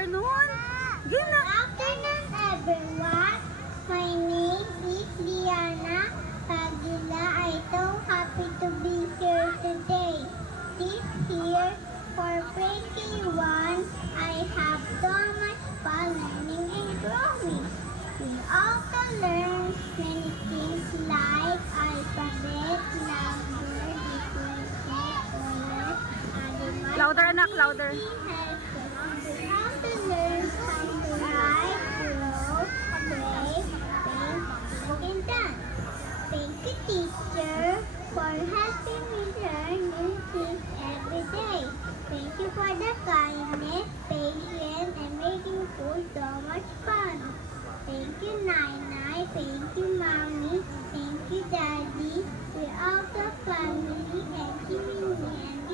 afternoon. Game na. Good afternoon, everyone. My name is Liana Pagila. I'm so happy to be here today. This year, for 21, I have so much fun learning and growing. We also learn many things like alphabet, number, different colors, animals. Louder, anak, louder. We also learn how to write, draw, play, paint, and dance. Thank you, teacher, for helping me learn new things every day. Thank you for the kindness, patience, and making school so much fun. Thank you, Nai. Thank you, Mommy. Thank you, Daddy. We're also family and keeping me and